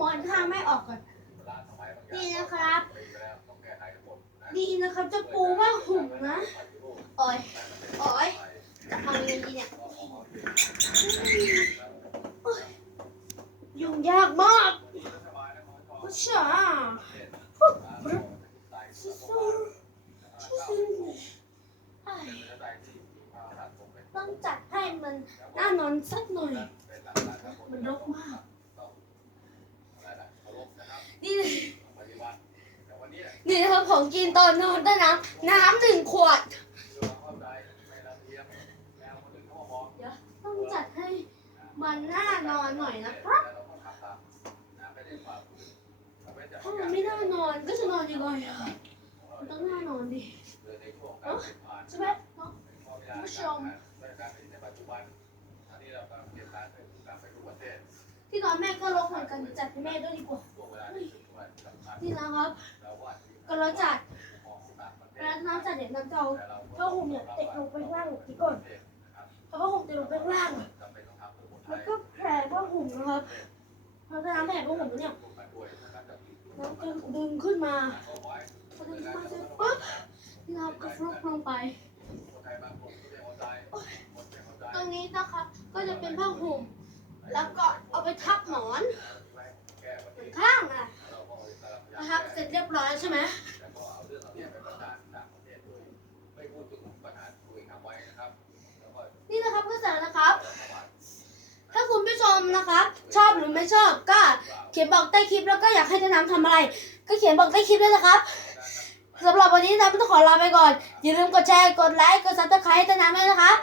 มอนข้างแม่ออกก่อน นี่นะครับ ดีนะครับจะปูว่าหุ่มนะโอ้ยโอ้ยจะเอายังไงดีเนี่ยยุ่งยากมากว้าช่าต้องจัดให้มันน่านอนสักหน่อย มันรกมาก นี่เลยนี่นะครับ ของกินตอนนอนใต้น้ำน้ำหนึ่งขวด เดี๋ยวต้องจัดให้มันน่านอนหน่อยนะครับ ถ้ามันไม่น่านอนก็จะนอนยังไงอะมันต้องน่านอนดิเอ้าใช่ไหมเนาะผู้ชมที่นอนแม่ก็รกเหมือนกันจัดให้แม่ด้วยดีกว่า นี่นะครับ เราจัดเวลาน้ำจัดเนี่ยน้ำจะเอาผ้าห่มเนี่ยเตะลงไปข้างล่างทีก่อนพอผ้าห่มเตะลงไปข้างล่างแล้วก็แผ่ผ้าห่มนะครับพอน้ำแผ่ผ้าห่มเนี่ยน้ำจะดึงขึ้นมาพอดึงขึ้นมาเสร็จปุ๊บนี่นะครับก็ฟลุกลงไปตรงนี้นะครับก็จะเป็นผ้าห่มแล้วก็เอาไปทับหมอนข้างอะนะครับเสร็จเรียบร้อยใช่ไหมนี่นะครับก็เสร็จแล้วนะครับ ถ้าคุณผู้ชม นะครับ ชอบหรือไม่ชอบก็เขียนบอกใต้คลิปแล้วก็อยากให้จะนำทำอะไร ก็เขียนบอกใต้คลิปด้วยนะครับสำหรับวันนี้นะต้องขอลาไปก่อน อย่าลืมกดแชร์ กดไลค์ กดซับสไครต์ให้ต้นน้ำด้วยนะครับ